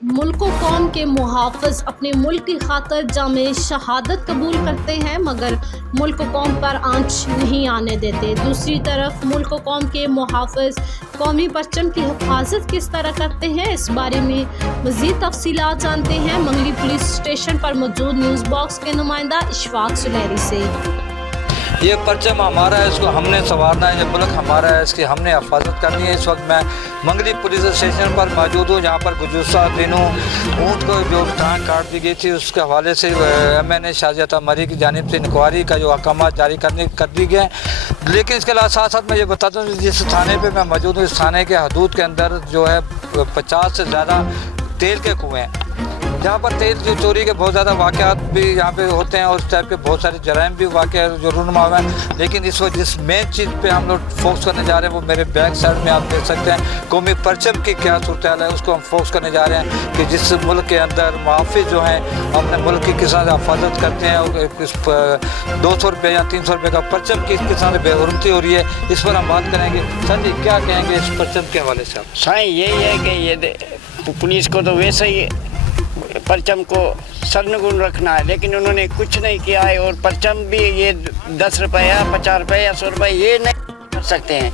मुल्क व कौम के मुहाफ़िज़ अपने मुल्क की खातिर जामे शहादत कबूल करते हैं मगर मुल्क व कौम पर आंच नहीं आने देते। दूसरी तरफ मुल्क व कौम के मुहाफ़िज़ कौमी परचम की हिफाजत किस तरह करते हैं, इस बारे में मज़ीद तफ़सीलात जानते हैं मंगली पुलिस स्टेशन पर मौजूद न्यूज़ बॉक्स के नुमाइंदा इशफाक सुनहरी से। ये परचम हमारा है, इसको हमने संवारना है, ये मुल्क हमारा है, इसकी हमने हिफाजत करनी है। इस वक्त मैं मंगली पुलिस स्टेशन पर मौजूद हूँ, जहाँ पर गुज़श्ता दिनों ऊँट को जो टांग काट दी गई थी उसके हवाले से MNA शाज़िया मरी की जानिब से इंक्वायरी का जो अहकाम जारी कर दी गए। लेकिन इसके अलावा साथ साथ मैं ये बताता हूँ जिस थाने पर मैं मौजूद हूँ, इस थाने के हदूद के अंदर जो है 50 से ज़्यादा तेल के कुएँ हैं, जहाँ पर तेल की चोरी के बहुत ज़्यादा वाक़यात भी यहाँ पे होते हैं और उस टाइप के बहुत सारे जराइम भी वाक़या जो रूनुमा हुए हैं। लेकिन इस वक्त जिस मेन चीज़ पे हम लोग फोकस करने जा रहे हैं वो मेरे बैक साइड में आप देख सकते हैं कौमी परचम की क्या सूरत हाल है, उसको हम फोकस करने जा रहे हैं कि जिस मुल्क के अंदर मुहाफ़िज़ जो हैं अपने मुल्क की किस तरह से हिफाजत करते हैं और इस 200 रुपये या 300 रुपये का परचम की किस तरह से बेहुरमती हो रही है, इस पर हम बात करेंगे। सर जी क्या कहेंगे इस परचम के हवाले से आप? साईं यही है कि ये पुलिस को तो वैसे ही परचम को सरनगुन रखना है, लेकिन उन्होंने कुछ नहीं किया है। और परचम भी ये 10 रुपये या 50 रुपये या 100 रुपये ये नहीं कर सकते हैं।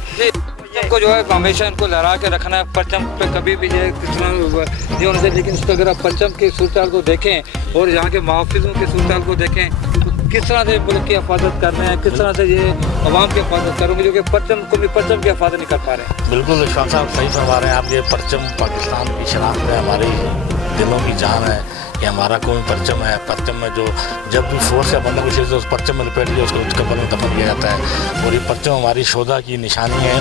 इनको जो है हमेशा इनको लहरा के रखना है, परचम पे कभी भी ये किस तरह ये होना चाहिए। लेकिन इस पर अगर आप परचम की सूरत हाल को देखें और यहाँ के मुहाफ़िज़ों की सूरत हाल को देखें तो किस तरह से मुल्क की हिफाजत कर रहे हैं, किस तरह से ये अवाम की हिफाजत करेंगे जो कि परचम की हिफाजत नहीं कर पा रहे हैं। बिल्कुल इरफान साहब सही फरमा रहे हैं आप। ये परचम पाकिस्तान की शनाख्त है, हमारी दिलों की जान है कि हमारा कोई परचम है। परचम में जो जब भी फोर्स या बंदा कुछ उस परचम में लपेट लिया उसको कब्र में दफन किया जाता है। और ये परचम हमारी शोधा की निशानी है,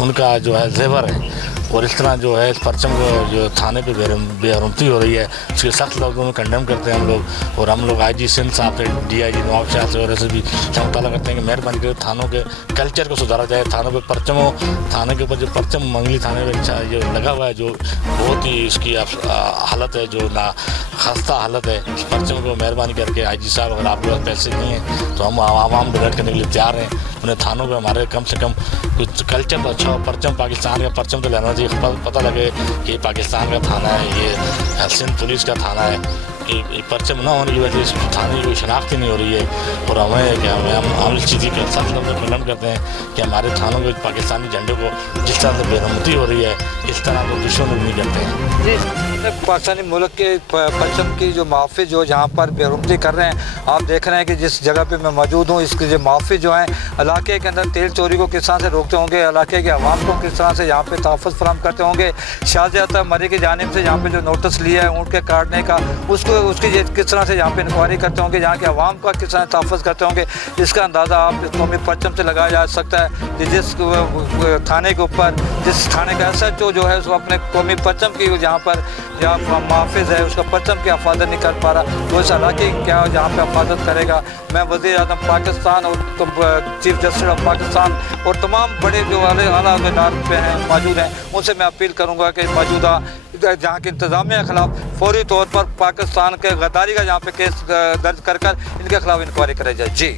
उनका जो है जेवर है। और इस तरह जो है इस परचम को जो थाने पे बेहरमती हो रही है उसके सख्त लफ्ज़ों में कंडेम करते हैं हम लोग। और हम लोग IG सिंध साहब से DIG नवाब शाह से और ऐसे भी मुताला करते हैं कि मेहरबानी कर थानों के कल्चर को सुधारा जाए। थानों पे परचम हो, थाने के ऊपर जो परचम मंगली थाने में जो लगा हुआ है जो बहुत ही इसकी हालत है, जो ना खस्ता हालत है। इस परचम को मेहरबानी करके IG साहब अगर आपके पास पैसे नहीं हैं तो हम आवाम डिबेट करने के लिए तैयार हैं। उन्हें थानों पे हमारे कम से कम कुछ कल्चर तो अच्छा, परचम पाकिस्तान का परचम तो लेना चाहिए, पता लगे कि पाकिस्तान का थाना है, ये सिंध पुलिस का थाना है। कि परचम ना होने की वजह से इस थाने की कोई शनाख्त ही नहीं हो रही है। और हम इस चीज़ की सख्त लफ्ज़ में खंडन करते हैं कि हमारे थानों के पाकिस्तानी झंडे को जिस तरह से बेरहमती हो रही है इस तरह को दुश्मन नहीं करते हैं। जी पाकिस्तानी मुल्क के परचम की जो मुहाफ़िज़ जो जहाँ पर बेरहमती कर रहे हैं, आप देख रहे हैं कि जिस जगह पे मैं मौजूद हूँ इसके जो मुहाफ़िज़ जो हैं इलाके के अंदर तेल चोरी को किस तरह से रोकते होंगे, इलाके के अवाम को किस तरह से यहाँ पे तहफ़्फ़ुज़ फराहम करते होंगे। शाज़िया मरी की जानिब से यहाँ पे जो नोटिस लिया है ऊँट के काटने का उसकी किस तरह से यहाँ पे इंक्वायरी करते होंगे, यहाँ के अवाम का किस तरह तहफ़्फ़ुज़ करते होंगे, इसका अंदाज़ा आप इस कौमी परचम से लगाया जा सकता है कि जिस थाने के ऊपर जिस थाने का SHO जो है उसको अपने कौमी परचम की जहाँ पर जहाँ मुहाफ़िज़ है उसका परचम की हिफाजत नहीं कर पा रहा, वो इस इलाके की क्या जहाँ पे हिफाजत करेगा। मैं वज़ीर-ए-आज़म पाकिस्तान और चीफ जस्टिस ऑफ पाकिस्तान और तमाम बड़े जो आला अहदेदार पे हैं मौजूद हैं उनसे मैं अपील करूँगा कि मौजूदा जहाँ के इंतज़ामिया के ख़िलाफ़ फौरी तौर पर पाकिस्तान के गद्दारी का जहाँ पे केस दर्ज कर इनके ख़िलाफ़ इंक्वायरी कराई जाए। जी।